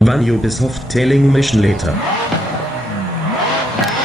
When you be soft-tailing mission later.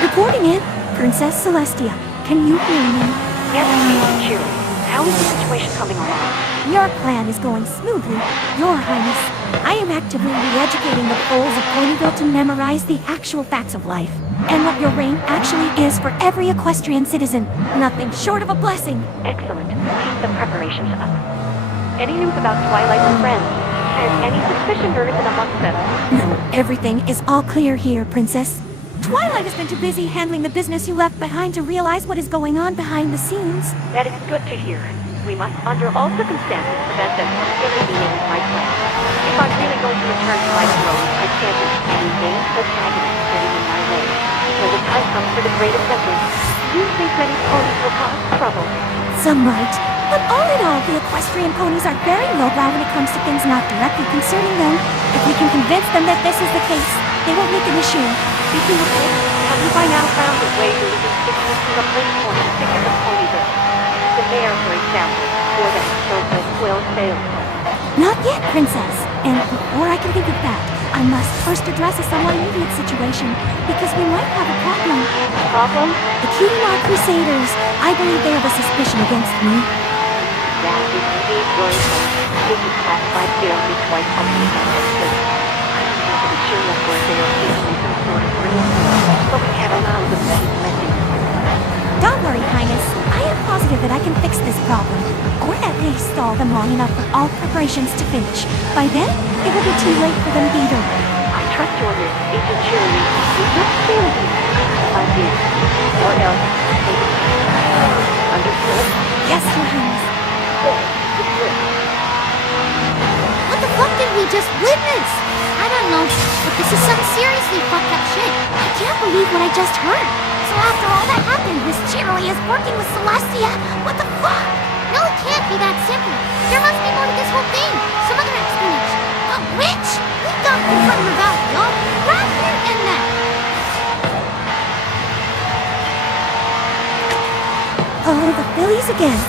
Reporting in, Princess Celestia. Can you hear me? Yes, Agent Cheery. How is the situation coming along? Your plan is going smoothly, Your Highness. I am actively re-educating the foals of Ponyville to memorize the actual facts of life, and what your reign actually is for every equestrian citizen. Nothing short of a blessing. Excellent. Keep the preparations up. Any news about Twilight and friends? Has any suspicion arisen amongst them? No, everything is all clear here, Princess. Twilight has been too busy handling the business you left behind to realize what is going on behind the scenes. That is good to hear. We must, under all circumstances, prevent them from intervening with my plan. If I'm really going to return to my throne, I can't have any named protagonists getting in my way. When the time comes for the great assembly, do you think many ponies will cause trouble? Some might, but all in all, the equestrian ponies are very lowbrow when it comes to things not directly concerning them. If we can convince them that this is the case, they won't make an issue. Speaking of which, have you by now found a way to introduce to the place for a particular Ponyville? The mayor, for example, or that so-called quill salesman. Not yet, Princess. And before I can think of that, I must first address a somewhat immediate situation, because we might have a problem. Problem? The Cutie Crusaders. I believe they have a suspicion against me. That is indeed worrisome. This is classified barely twice a week on this list. I don't know to be sure yet where they are facing some sort of real threat, but we can't allow them to keep messing with us. Don't worry, Highness. I am positive that I can fix this problem, or at least stall them long enough for all preparations to finish. By then, it will be too late for them either way. I trust you on this, Agent Cheery. We must fail these ideas, or else they will be understood. Yes, Your Highness. What the fuck did we just witness? I don't know, but this is some seriously fucked up shit. I can't believe what I just heard. So after all that happened, Miss Cheerily is working with Celestia? What the fuck? No, it can't be that simple. There must be more to this whole thing. Some other explanation. A witch? We got confronted about it, y'all. Right here and now. Oh, the Phillies again.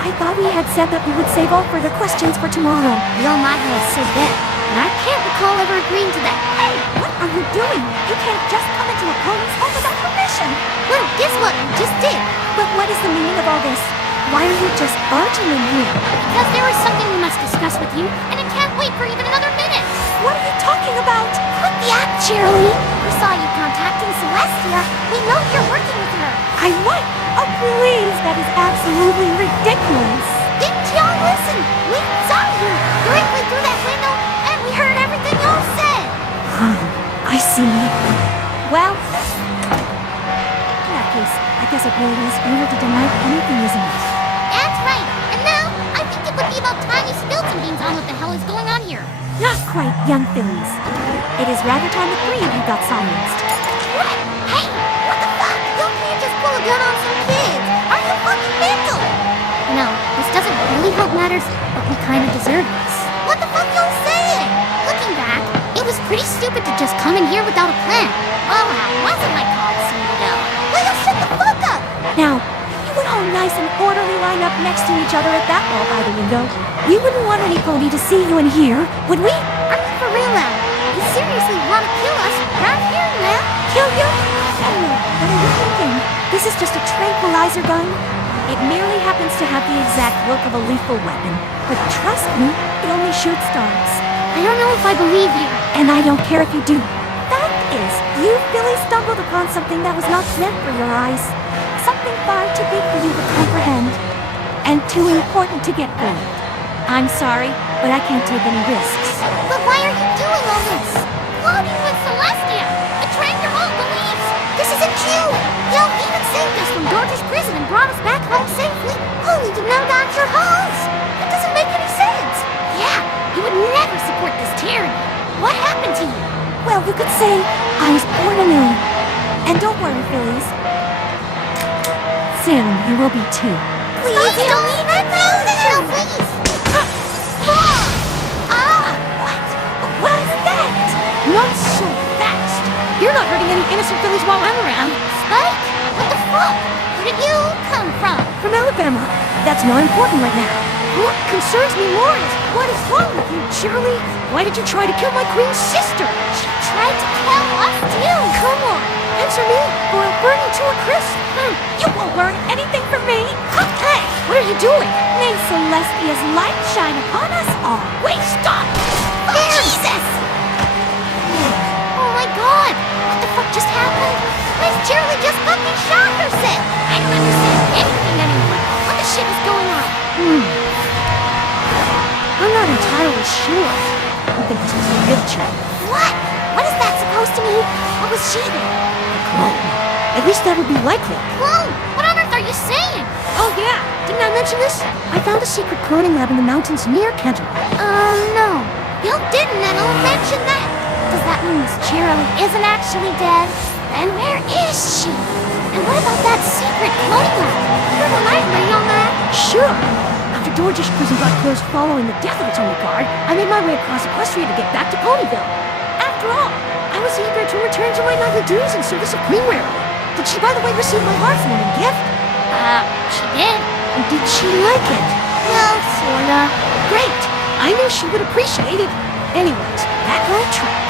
I thought we had said that we would save all further questions for tomorrow. Y'all might have said that, and I can't recall ever agreeing to that. Hey, what are you doing? You can't just come into a pony's home without permission. Well, guess what? We just did. But what is the meaning of all this? Why are you just barging in here? Because there is something we must discuss with you, and it can't wait for even another minute. What are you talking about? Quit the act, Cheerily. We saw you contacting Celestia. We know you're working with her. I what? Oh, please, that is absolutely ridiculous. Didn't y'all listen? We saw you directly through that window, and we heard everything y'all said. I see. Well, in that case, I guess it really is futile to deny anything, isn't it? That's right. And now, I think it would be about time you spilled some beans on what the hell is going on here. Not quite, young fillies. It is rather time the three of you got silenced. What? Hey, what the fuck? Y'all can't just pull a gun on some kids. Are you fucking mental? No, this doesn't really help matters, but we kind of deserve this. What the fuck y'all saying? Looking back, it was pretty stupid to just come in here without a plan. Oh, how wasn't my call singled out? Will you shut the fuck up? Now, you would all nice and orderly line up next to each other at that wall by the window. We wouldn't want any pony to see you in here, would we? Are you for real now? You seriously want to kill us right here and now? Kill you? Oh, what are you thinking? This is just a tranquilizer gun. It merely happens to have the exact look of a lethal weapon. But trust me, it only shoots stars. I don't know if I believe you. And I don't care if you do. Fact is, you really stumbled upon something that was not meant for your eyes. Something far too big for you to comprehend. And too important to get fooled. I'm sorry, but I can't take any risks. But why are you doing all this? Plotting with Celestia! Betraying your own beliefs! This isn't you! Y'all even saved us from George's prison and brought us back home safely, only to now dodge your halls! That doesn't make any sense! Yeah, you would never support this tyranny! What happened to you? Well, you could say I was born anew. And don't worry, Phillies. Soon you will be too. Please, don't leave it now! Chill, please! What was that? Not so fast! You're not hurting any innocent Phillies while I'm around. Spike? What the fuck? Where did you come from? From Alabama. That's not important right now. What concerns me more is, what is wrong with you, Shirley? Why did you try to kill my queen's sister? She tried to kill us too. Come on, answer me, or I'll burn you to a crisp. You won't learn anything from me. Hey, what are you doing? May Celestia's light shine upon us all. Wait, stop! Oh, Jesus! Oh my God! What the fuck just happened? Miss Shirley just fucking shot herself! I don't understand anything anymore. What the shit is going on? I'm not entirely sure. I think this was a good check. What? What is that supposed to mean? What was she then? Clone. At least that would be likely. Clone? What on earth are you saying? Oh yeah, didn't I mention this? I found a secret cloning lab in the mountains near Canterbury. No. You didn't at all mention that. Does that mean Miss Shirley isn't actually dead? And where is she? And what about that secret cloning lab? Can you elaborate on that? Sure. After George's prison got closed following the death of its only guard, I made my way across Equestria to get back to Ponyville. After all, I was eager to return to my nightly duties in service of Queen Rarely. Did she, by the way, receive my heartwarming gift? She did. And did she like it? Well, sorta. Great! I knew she would appreciate it. Anyways, back on track.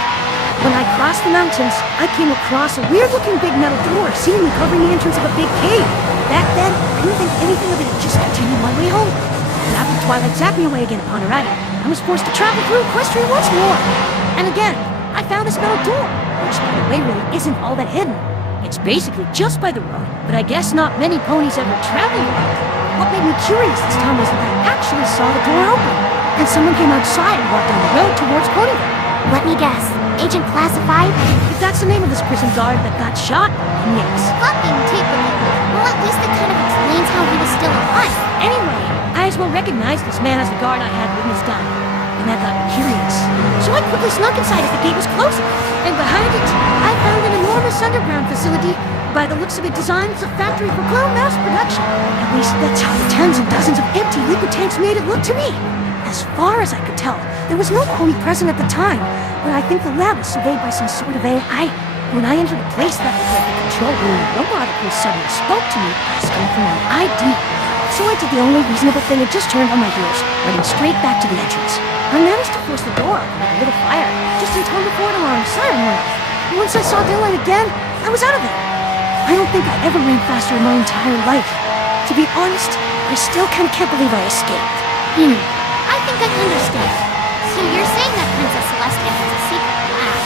When I crossed the mountains, I came across a weird-looking big metal door seemingly covering the entrance of a big cave. Back then, I didn't think anything of it and just continued my way home. But after Twilight zapped me away again upon arriving, I was forced to travel through Equestria once more. And again, I found this metal door, which, by the way, really isn't all that hidden. It's basically just by the road, but I guess not many ponies ever travel it. What made me curious this time was that I actually saw the door open, and someone came outside and walked down the road towards Ponyville. Let me guess. Agent Classified? If that's the name of this prison guard that got shot, then yes. Fucking typical. Well, at least it kind of explains how he was still alive. Anyway, I as well recognized this man as the guard I had witnessed dying, and that got me curious. So I quickly snuck inside as the gate was closing, and behind it, I found an enormous underground facility. By the looks of it, designed as a factory for clone mass production. At least that's how the tons and dozens of empty liquid tanks made it look to me. As far as I could tell, there was no pony present at the time, but I think the lab was surveyed by some sort of AI. When I entered a place that was like the control room, robotically suddenly spoke to me, asking for my ID. So I did the only reasonable thing and just turned on my heels, running straight back to the entrance. I managed to force the door open with a little fire, just in time before an alarm siren went off. And once I saw daylight again, I was out of there. I don't think I ever ran faster in my entire life. To be honest, I still can't believe I escaped. I think I understand. So you're saying that Princess Celestia has a secret lab,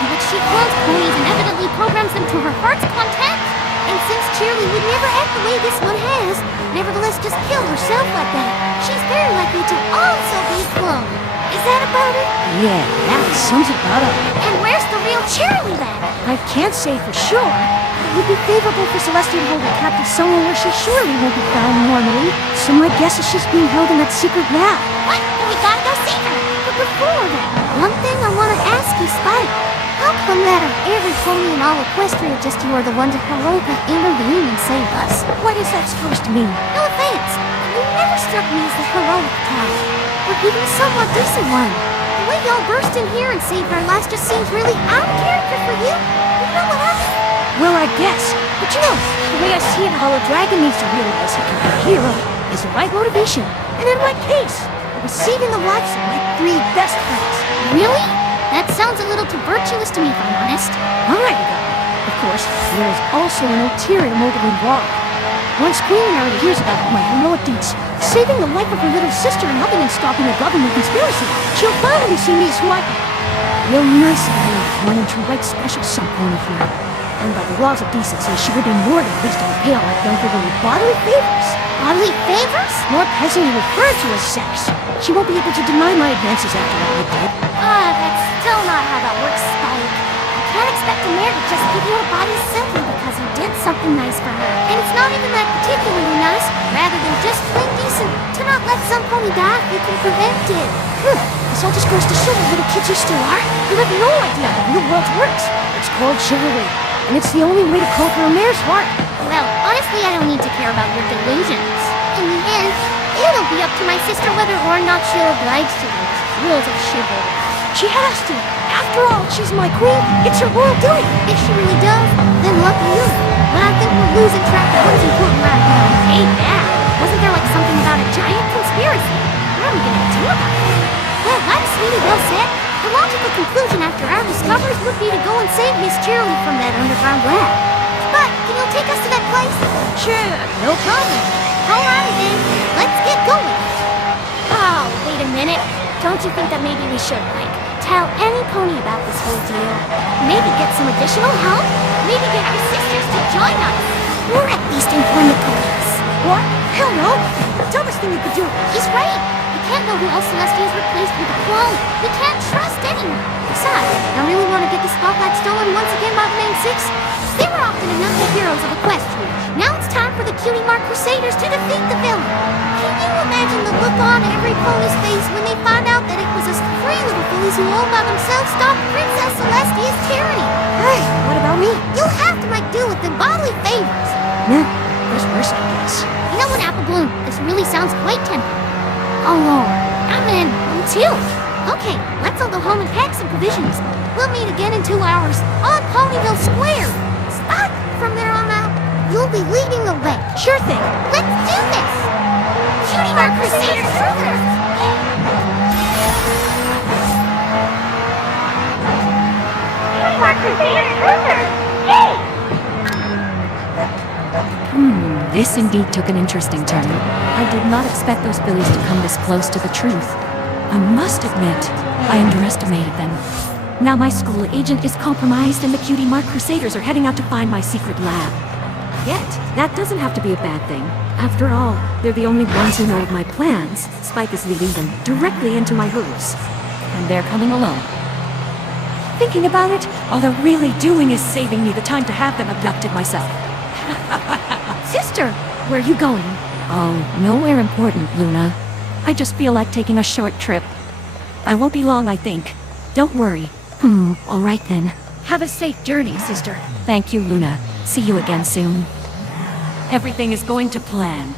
in which she clones ponies and evidently programs them to her heart's content? And since Shirley would never act the way this one has, nevertheless just kill herself like that, she's very likely to also be cloned. Is that about it? Yeah, that sums it about up. And where's the real Shirley then? I can't say for sure. It would be favorable for Celestia to hold her captive somewhere where she surely won't be found normally. So my guess is she's being held in that secret lab. What? Then we gotta go see her. But before that, one thing I want to ask you, Spike. How come that of every pony in all Equestria just you are the one to heroically intervene and save us? What is that supposed to mean? No offense, but you never struck me as the heroic type, or even a somewhat decent one. The way y'all burst in here and saved our lives just seems really out of character for you. You know what happened? Well, I guess. But you know, the way I see it, Hollow Dragon needs to realize he can be a hero is the right motivation. And in my case, it was saving the lives of my 3 best friends. Really? That sounds a little too virtuous to me, if I'm honest. Alright, then. Of course, there is also an ulterior motive involved. Once Queen Mary hears about my heroic deeds, saving the life of her little sister and helping in stopping a government conspiracy, she'll finally see me as who I am. Real nice of me wanting to write special sub pony for her. And by the laws of decency, she would be more than pleased to repay all I've done for her with bodily favors. Bodily favors? More peasantly referred to as sex. She won't be able to deny my advances after what I did. That's still not how that works, Spike. You can't expect a mayor to just give you a body simply because you did something nice for her. And it's not even that particularly nice, rather than just plain decent to not let some pony die if you can prevent it. This all just goes to show what little kids you still are. You have no idea how the real world works. It's called chivalry, and it's the only way to conquer a mare's heart. Well, honestly, I don't need to care about your delusions. In the end, it'll be up to my sister whether or not she'll oblige to those rules of chivalry. She has to. After all, she's my queen. It's her royal duty. If she really does, then lucky you. But I think we're losing track of what's important right now. Hey, Dad, wasn't there like something about a giant conspiracy? Well, that's really well said. The logical conclusion after our discoveries would be to go and save Miss Cheerilee from that underground lab. But, can you take us to that place? Sure, no problem. Alrighty then, let's get going. Oh, wait a minute. Don't you think that maybe we should, tell any pony about this whole deal? Maybe get some additional help? Maybe get our sisters to join us? Or at least inform the police. What? Hell no! The dumbest thing we could do. He's right. We can't know who else Celestia's replaced with a clone. We can't trust anyone. Besides, I really want to get the spotlight stolen once again by the main six. They were often enough the heroes of Equestria. Now it's time for the Cutie Mark Crusaders to defeat the villain. Can you imagine the look on every pony's face when they find out that it was us three little bullies who all by themselves stopped Princess Celestia's tyranny? Hey, what about me? You'll have to make do with them bodily favors. Nah, there's worse, I guess. You know what, Apple Bloom? This really sounds quite tempting. Oh, Lord. I'm in. Me too. Okay, let's all go home and pack some provisions. We'll meet again in 2 hours on Ponyville Square. Spot, from there on out, you'll be leading the way. Sure thing. Let's do this! Cutie Mark Crusaders Troopers! Cutie Mark Crusaders Troopers! Yay! This indeed took an interesting turn. I did not expect those fillies to come this close to the truth. I must admit, I underestimated them. Now my school agent is compromised and the Cutie Mark Crusaders are heading out to find my secret lab. Yet, that doesn't have to be a bad thing. After all, they're the only ones who know of my plans. Spike is leading them directly into my hooves. And they're coming alone. Thinking about it, all they're really doing is saving me the time to have them abducted myself. Sister, where are you going? Oh, nowhere important, Luna. I just feel like taking a short trip. I won't be long, I think. Don't worry. All right then. Have a safe journey, sister. Thank you, Luna. See you again soon. Everything is going to plan.